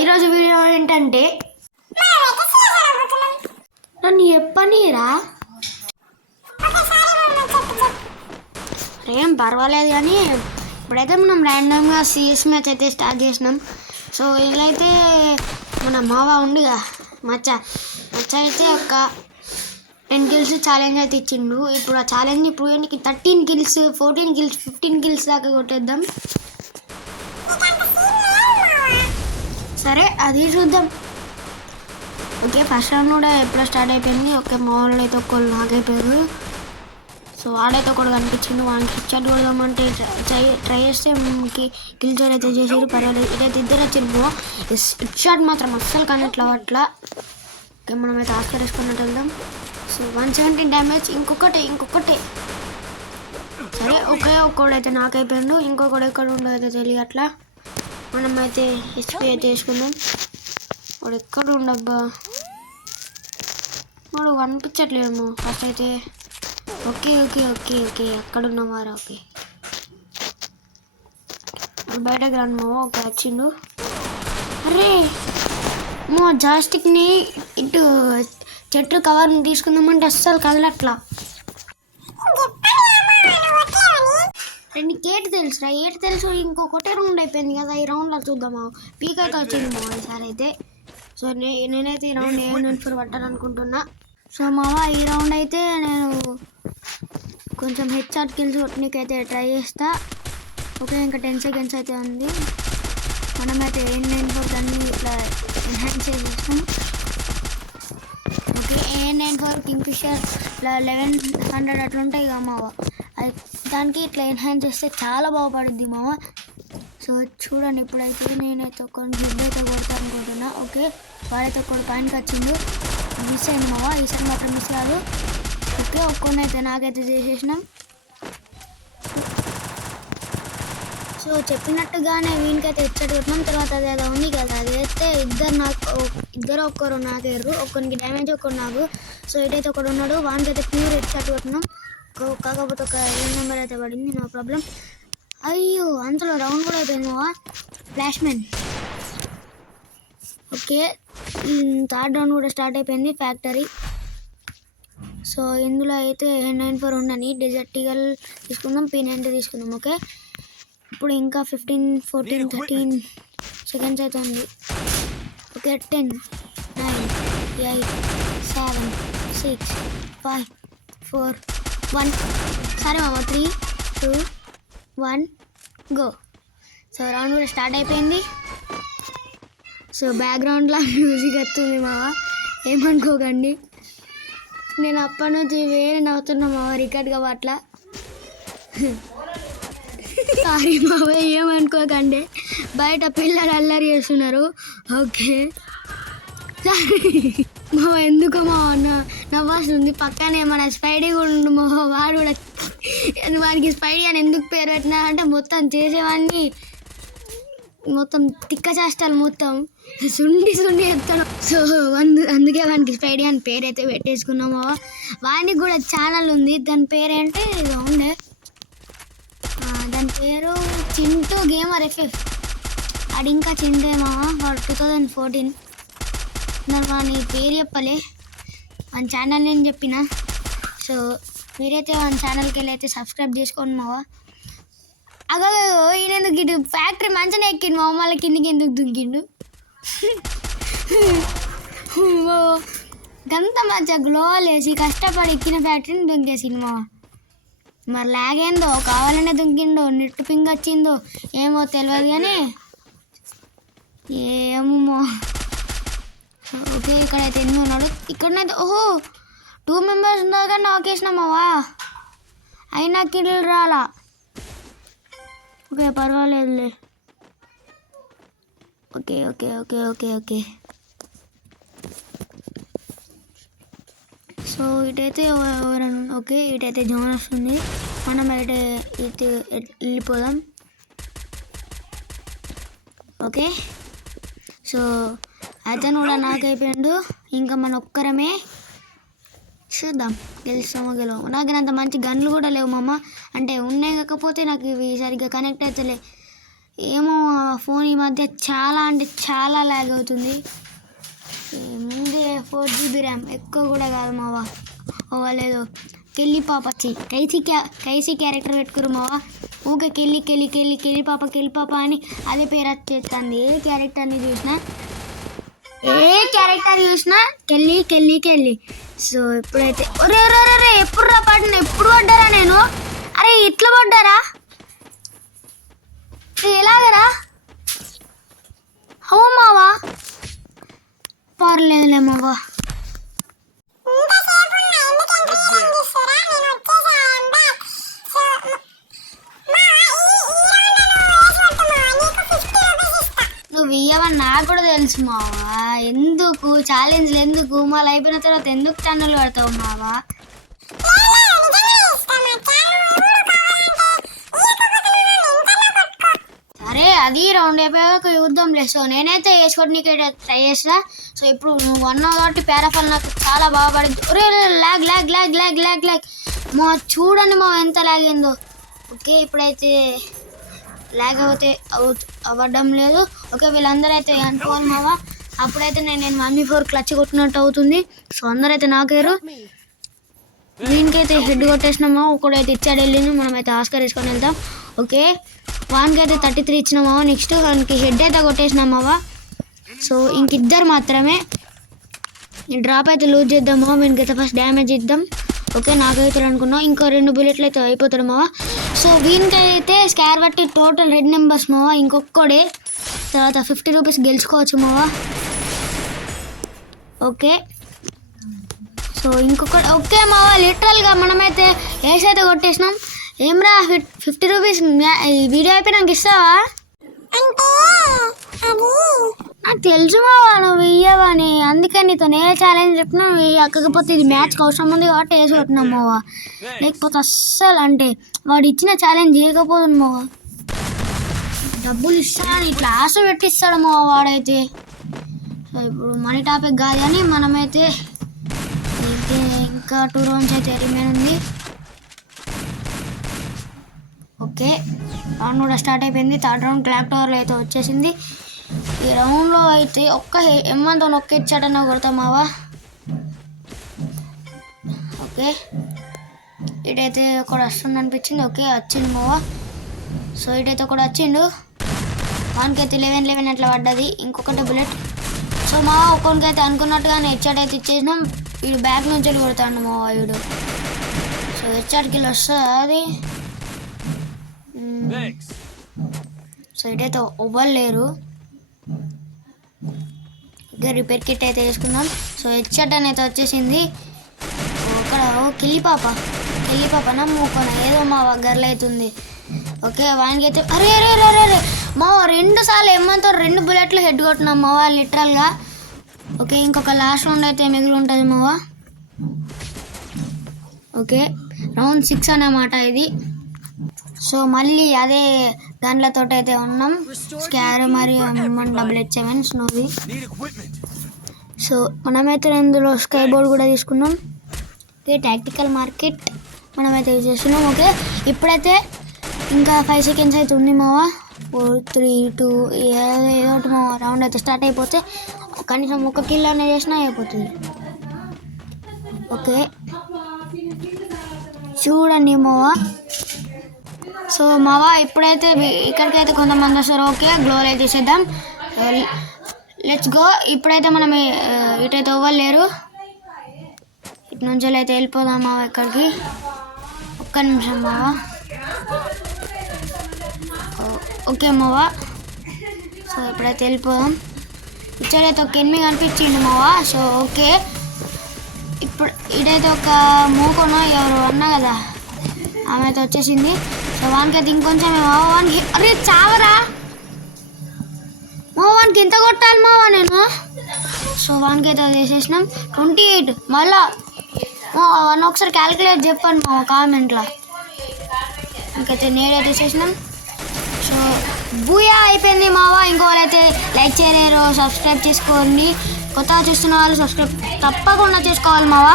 ఈరోజు వీడియో ఏంటంటే నన్ను చెప్పనీరా ఏం పర్వాలేదు కానీ ఇప్పుడైతే మనం ర్యాండమ్గా సిఎస్ మ్యాచ్ అయితే స్టార్ట్ చేసినాం. సో వీళ్ళైతే మన మావా ఉండిగా మచ్చ అయితే ఒక 10 కిల్స్ ఛాలెంజ్ అయితే ఇచ్చిండు. ఇప్పుడు ఆ ఛాలెంజ్ ఇప్పుడు 13 కిల్స్ 14 కిల్స్ 15 కిల్స్ దాకా కొట్టేద్దాం. సరే అది చూద్దాం. ఓకే ఫస్ట్ రౌండ్ కూడా ఎప్పుడో స్టార్ట్ అయిపోయింది. ఓకే మా వాళ్ళు అయితే ఒకళ్ళు నాకైపోయారు. సో వాడైతే ఒకడు కనిపించింది, వాడికి హెడ్షాట్ కొడదామంటే ట్రై చేస్తే కిల్ జోన్ అయితే చేసారు. పర్వాలేదు ఇదైతే ఇద్దరు వచ్చింది. హెడ్షాట్ మాత్రం అస్సలు కనెక్ట్ అవ్వట్లా. ఓకే మనమైతే ఆస్కర్ వేసుకున్నట్టు వెళ్దాం. So 170 damage. ఇంకొకటి సరే ఓకే ఒక్కడైతే నాకైపోయాడు. ఇంకొకడు ఎక్కడ ఉండో అయితే తెలియట్లా. మనమైతే హెచ్పి అయితే వేసుకుందాం. వాడు ఎక్కడ ఉండబ్బా, వాడు కనిపించట్లేము ఫస్ట్ అయితే. ఓకే అక్కడ ఉన్నవారా. ఓకే బయటకు రాను ఒక వచ్చిండు. అరే మా జాస్టిక్ని ఇటు చెట్లు కవర్ని తీసుకుందామంటే అస్సలు కదలట్లా. నీకేటి తెలుసురా? ఏటి తెలుసు? ఇంకొకటే రౌండ్ అయిపోయింది కదా, ఈ రౌండ్లో చూద్దామా. పీక్ అయితే వచ్చింది ఈసారి అయితే. సో నేనైతే ఈ రౌండ్ AM94 పట్టాలనుకుంటున్నా. సో మావా ఈ రౌండ్ అయితే నేను కొంచెం హెడ్షాట్ కిల్స్ కొట్టడానికైతే ట్రై చేస్తా. ఓకే ఇంకా 10 సెకండ్స్ అయితే ఉంది. మనమైతే AM94 దాన్ని ఇట్లా ఎన్హాన్స్ చేసేస్తాం. ఓకే AM94 కింగ్ఫిషర్ ఇట్లా 1100 అట్లా ఉంటాయి కదా మావా, అది దానికి ఇట్లా ఎన్హాన్స్ చేస్తే చాలా బాగుపడుద్ది మావా. సో చూడండి ఇప్పుడైతే నేనైతే ఒక గిడ్ అయితే కొడతాను అనుకుంటున్నా. ఓకే వాడైతే ఒకటి పైనకి వచ్చిండు, మిస్ అయింది మావా. ఈసారి మాత్రం మిస్ కాదు. ఓకే ఒక్కనైతే నాకైతే చేసేసినాం. సో చెప్పినట్టుగానే వీనికైతే హెడ్షాట్ కొట్టినాం. తర్వాత అది ఏదో ఉంది కదా, అది వేస్తే ఇద్దరు ఒక్కరు నాకేరు, ఒక్కరికి డ్యామేజ్ ఒక్కరు నాకు. సో ఇటైతే ఒకడు ఉన్నాడు, వానికైతే ప్యూర్ హెడ్షాట్ కొట్టినాం. కాకపోతే ఒక 8 నెంబర్ అయితే పడింది, నో ప్రాబ్లం. అయ్యో అంతలో రౌండ్ కూడా అయిపోయింది మావా. Flash man. Okay third round కూడా స్టార్ట్ అయిపోయింది. ఫ్యాక్టరీ. సో ఇందులో అయితే AM94 ఉండని డెజర్ట్ ఈగల్ తీసుకుందాం, P90 తీసుకుందాం. ఓకే ఇప్పుడు ఇంకా 15 14 13 సెకండ్స్ అయితే ఉంది. ఓకే 10 9 8 7 6 5 4 1. సరే మామ 3 2 1 గో. సో రౌండ్ కూడా స్టార్ట్ అయిపోయింది. సో బ్యాక్గ్రౌండ్లో మ్యూజిక్ వస్తుంది మావ, ఏమనుకోకండి. నేను అప్పటి నుంచి వేరే నవ్వుతున్నా మావ, రికార్డ్ కావట్లా. సారీ మావ ఏమనుకోకండి, బయట పిల్లలు అల్లరి చేస్తున్నారు. ఓకే మావ ఎందుకు మావ నవ్వాల్సింది. పక్కనే మన స్పైడీ కూడా ఉండు మావ, వాడు కూడా వాడికి స్పైడీ అని ఎందుకు పేరు పెట్టినా అంటే మొత్తం చేసేవాడిని మొత్తం తిక్క చేష్టాలు మొత్తం సుండి చెప్తాను. సో అందుకే వానికి స్పైడీ అని పేరు అయితే పెట్టేసుకున్నాము. వానికి కూడా ఛానల్ ఉంది, దాని పేరు అంటే ఉండే, దాని పేరు చింటూ గేమర్ FF. అది ఇంకా చింటేమా, వాడు 2014. నేను వాని పేరు చెప్పలే, వాని ఛానల్ నేను చెప్పిన. సో మీరైతే వాని ఛానల్కి వెళ్ళి అయితే సబ్స్క్రైబ్ చేసుకోండి మావా. అగో ఈయన ఎందుకు ఇటు ఫ్యాక్టరీ మంచిగా ఎక్కిండు మావ, మళ్ళీ కిందికి ఎందుకు దుంకిండు. గంత మంచిగా గ్లో లేసి కష్టపడి ఎక్కిన ఫ్యాక్టరీని దుంకేసిండు మావ. మరి లాగేందో కావాలనే దుంకిండో, నెట్ పింగ్ వచ్చిందో ఏమో తెలియదు కానీ ఏమో. ఓకే ఇక్కడైతే ఎన్ని ఉన్నాడు, ఇక్కడనైతే ఓహో 2 మెంబర్స్ దాకా నాకేసినా మావా, అయినా కిల్ రాలా. ఓకే పర్వాలేదులే. ఓకే సో ఇటైతే ఎవరైనా ఓకే ఇటైతే జోన్ వస్తుంది, మనం అయితే వెళ్ళిపోదాం. ఓకే సో అతను కూడా నాకైపోయాడు, ఇంకా మన ఒక్కరమే. చూద్దాం గెలుస్తామో గెలవమో. నాకు అంత మంచి గన్లు కూడా లేవు మామ, అంటే ఉన్నాయి కాకపోతే నాకు ఇవి సరిగ్గా కనెక్ట్ అవుతలే. ఏమో ఫోన్ ఈ మధ్య చాలా అంటే చాలా ల్యాగ్ అవుతుంది. ముందే 4 GB ర్యామ్, ఎక్కువ కూడా కాదు మావా. లేదు కెళ్ళి పాప కైసి క్యారెక్టర్ పెట్టుకురు మావా. ఊకే కెళ్ళి పాప అని అదే పేరు వచ్చేస్తుంది. ఏ క్యారెక్టర్ చూసినా కెళ్ళి. సో ఇప్పుడైతే ఒరే ఎప్పుడు పడ్డారా నేను? అరే ఇట్లా పడ్డారా? ఎలాగరా? ఓ మావా పర్లేదులే మావా. నువ్వు ఇయ్యవని నాకు కూడా తెలుసు మావా. ఎందుకు ఛాలెంజ్లు ఎందుకు? మళ్ళీ అయిపోయిన తర్వాత ఎందుకు ఛానల్ పడతావు మావా? సరే అది రౌండ్ అయిపోయాక చూద్దాంలే. సో నేనైతే వేసుకోవడానికి ట్రై చేస్తా. సో ఇప్పుడు నువ్వు అన్నావు కాబట్టి పేరాఫాల్ నాకు చాలా బాగా పడింది. ఒరే ల్యాగ్ మా చూడండి మా ఎంత ల్యాగ్ అయిందో. ఓకే ఇప్పుడైతే ల్యాగ్ అవ్వడం లేదు. ఓకే వీళ్ళందరూ అయితే అనుకోవాలి మావా. అప్పుడైతే నేను 1v4 క్లచ్ కొట్టినట్టు అవుతుంది. సో అందరైతే నాకేరు. దీనికైతే హెడ్ కొట్టేసినామా. ఒకడైతే ఇచ్చాడు వెళ్ళింది. మనమైతే ఆస్కర్ వేసుకొని వెళ్తాం. ఓకే వానికి అయితే 33 ఇచ్చినామావా. నెక్స్ట్ వానికి హెడ్ అయితే కొట్టేసినామావా. సో ఇంకిద్దరు మాత్రమే. ఈ డ్రాప్ అయితే లూజ్ చేద్దామా. వీనికైతే ఫస్ట్ డ్యామేజ్ ఇద్దాం. ఓకే నాకైతే అనుకున్నాం. ఇంకో 2 బుల్లెట్లు అయితే అయిపోతాడు మావా. సో వీనికైతే స్కార్ బట్టి టోటల్ రెడ్ నెంబర్స్ మావా. ఇంకొక్కడే తర్వాత 50 రూపీస్ గెలుచుకోవచ్చు మావా. ఓకే సో ఇంకొకటి. ఓకే మావా లిటరల్గా మనమైతే ఏస్ అయితే కొట్టేసినాం. ఏమ్రా 50 రూపీస్ వీడియో అయిపోయినాక ఇస్తావా? నాకు తెలుసు మావా నువ్వు ఇయ్యవని. అందుకే నీతో ఏ ఛాలెంజ్ చెప్పినా కాకపోతే ఇది మ్యాచ్కి అవసరం ఉంది కాబట్టి వేసి కొట్టినాం మావా. లేకపోతే అస్సలు అంటే వాడు ఇచ్చిన ఛాలెంజ్ చేయకపోతుంది మావా. డబ్బులు ఇస్తాను ఇట్లా ఆశ పెట్టిస్తాడు మావా వాడైతే. సో ఇప్పుడు మనీ టాపిక్ కాదు కానీ మనమైతే ఇంకా 2 రౌండ్స్ అయితే రిమైన్ ఉంది. ఓకే రౌండ్ కూడా స్టార్ట్ అయిపోయింది. 3rd రౌండ్ క్లాక్ టవర్లో అయితే వచ్చేసింది. ఈ రౌండ్లో అయితే ఎమ్మంతో ఒక్క ఇచ్చాడన్నా కొడతాం మావా. ఓకే ఇటైతే ఒకడు వస్తుంది అనిపించింది. ఓకే వచ్చింది మావా. సో ఇటైతే ఒకడు వచ్చిండు. వానికైతే 11 అట్లా పడ్డది. ఇంకొకటి బుల్లెట్. సో మావా ఒక్కొక్కరికైతే అనుకున్నట్టుగానే హెడ్షాట్ అయితే ఇచ్చేసినాం. వీడు బ్యాక్ నుంచి వెళ్ళి కొడతాడు మావా వీడు. సో హెడ్షాట్కి వెళ్ళి వస్తుంది అది. సో ఇటైతే ఇవ్వలేరు. ఇంకా రిపేర్ కిట్ అయితే వేసుకుందాం. సో హెడ్షాట్ అనేది వచ్చేసింది. అక్కడ కెళ్ళి పాప నమ్ముకోన ఏదో మా గర్లు అవుతుంది. ఓకే వానికి అయితే అరే మావా 2 సార్లు ఏమంతో 2 బుల్లెట్లు హెడ్ కొట్టినాం మావా లిటరల్గా. ఓకే ఇంకొక లాస్ట్ రౌండ్ అయితే మిగిలి ఉంటుంది మావా. ఓకే రౌండ్ 6 అన్నమాట ఇది. సో మళ్ళీ అదే దాంట్లతో అయితే ఉన్నాం. స్కార్ మరియు M188 స్నోవి. సో మనమైతే ఇందులో స్కై బోర్డ్ కూడా తీసుకున్నాం. ఓకే టాక్టికల్ మార్కెట్ మనమైతే యూజ్ చేస్తున్నాం. ఓకే ఇప్పుడైతే ఇంకా 5 సెకండ్స్ అయితే ఉంది మావా. 4 3 2 ఏదో ఒకటి మావా. రౌండ్ అయితే స్టార్ట్ అయిపోతే కనీసం 1 కిల్ అనేది చేసినా అయిపోతుంది. ఓకే చూడండి మావా. సో మావా ఇప్పుడైతే ఇక్కడికైతే కొంతమంది వస్తారు. ఓకే గ్లోర్ అయితే చేద్దాం. Let's go. ఇప్పుడైతే మనం ఇటైతే ఇవ్వలేరు. ఇటు నుంచి అయితే వెళ్ళిపోదాం మావా ఇక్కడికి. ఒక్క నిమిషం మావా. ఓకే మావా. సో ఇప్పుడైతే వెళ్ళిపోదాం. ఇక్కడైతే ఒక ఎనిమిది కనిపించింది మావా. సో ఓకే ఇప్పుడు ఇటైతే ఒక మూకోనో ఎవరు అన్నా కదా ఆమె అయితే వచ్చేసింది. సో వానికైతే ఇంకొంచెం వానికి అరే చావరా వానికి ఎంత కొట్టాలి మావా నేను. సో వానికైతే అది వేసేసినాం. 28 మళ్ళా వన్ ఒకసారి క్యాలిక్యులేట్ చెప్పండి మావా కామెంట్లో. ఇంకైతే నేనైతే వేసేసినాం. సో బూయా అయిపోయింది మావా. ఇంకోవాలైతే లైక్ చేయలేరు, సబ్స్క్రైబ్ చేసుకోండి. కొత్తగా చూస్తున్న వాళ్ళు సబ్స్క్రైబ్ తప్పకుండా చేసుకోవాలి మావా.